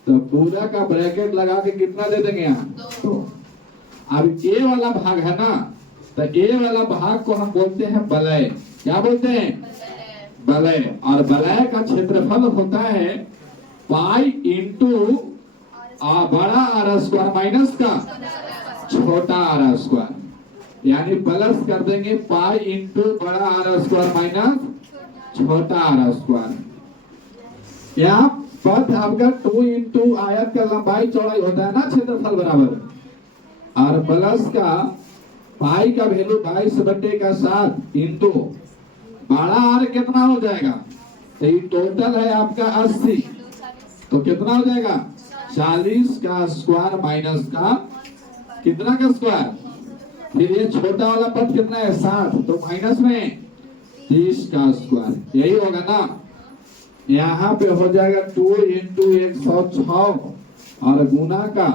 तो पूरा का ब्रैकेट लगा के कितना दे देंगे यहाँ? 2। अब ये वाला भाग है ना, तो ये वाला भाग को हम बोलते हैं वलय। क्या बोलते हैं? वलय। और वलय का क्षेत्रफल होता है पाई इंटू बड़ा आर स्क्वायर माइनस का छोटा आर स्क्वायर। यानी प्लस कर देंगे पाई इंटू बड़ा आर स्क्वायर माइनस छोटा आर स्क्वायर। यहाँ पथ आपका 2 इंटू आयत का लंबाई चौड़ाई होता है ना, क्षेत्रफल बराबर, और प्लस का पाई का वैल्यू 22/7 इंटू बड़ा आर कितना हो जाएगा? तो ये टोटल है आपका 80। तो कितना हो जाएगा? 40 का स्क्वायर माइनस का कितना का स्क्वायर? फिर ये छोटा वाला पद कितना है? 60। तो माइनस में 30 का स्क्वायर। यही होगा ना। यहाँ पे हो जाएगा 2 इंटू 106 और गुना का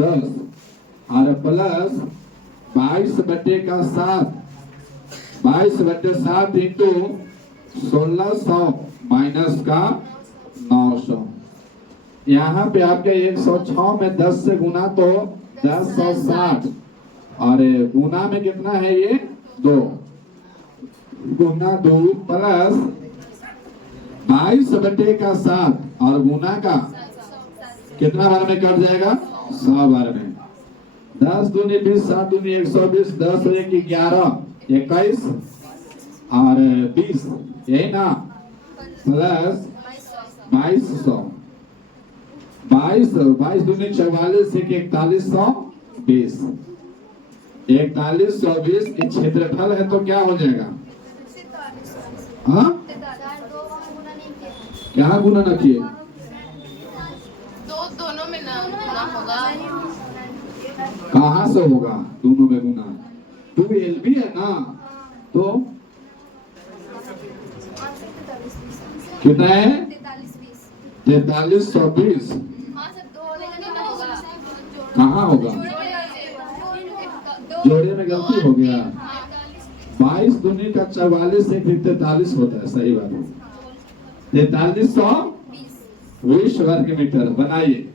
10 और प्लस 22/7 22/7 इंटू 1600 माइनस का 900। यहाँ पे आपके 106 में 10 से गुना तो 1060 और गुना में कितना है? ये 2 गुना 2 प्लस 22/7 और गुना का कितना बार में कट जाएगा? 100 बार में। 10 दूनी 20, 7 दूनी 120, 10 और 1 11, 21 और 20, यही ना, प्लस 2200। 22 दूनी 44, 4120। 4120 एक क्षेत्रफल है तो क्या हो जाएगा? हाँ, क्या गुना न किए? दोनों में ना गुना होगा। कहाँ से होगा दोनों में गुना? 2LB है ना, तो कितना है? 4320। कहाँ होगा? जोड़े में गलती हो गया। 22 दूनी का 44 से फिर 43 होता है। सही बात है। 4320 वर्ग मीटर बनाइए।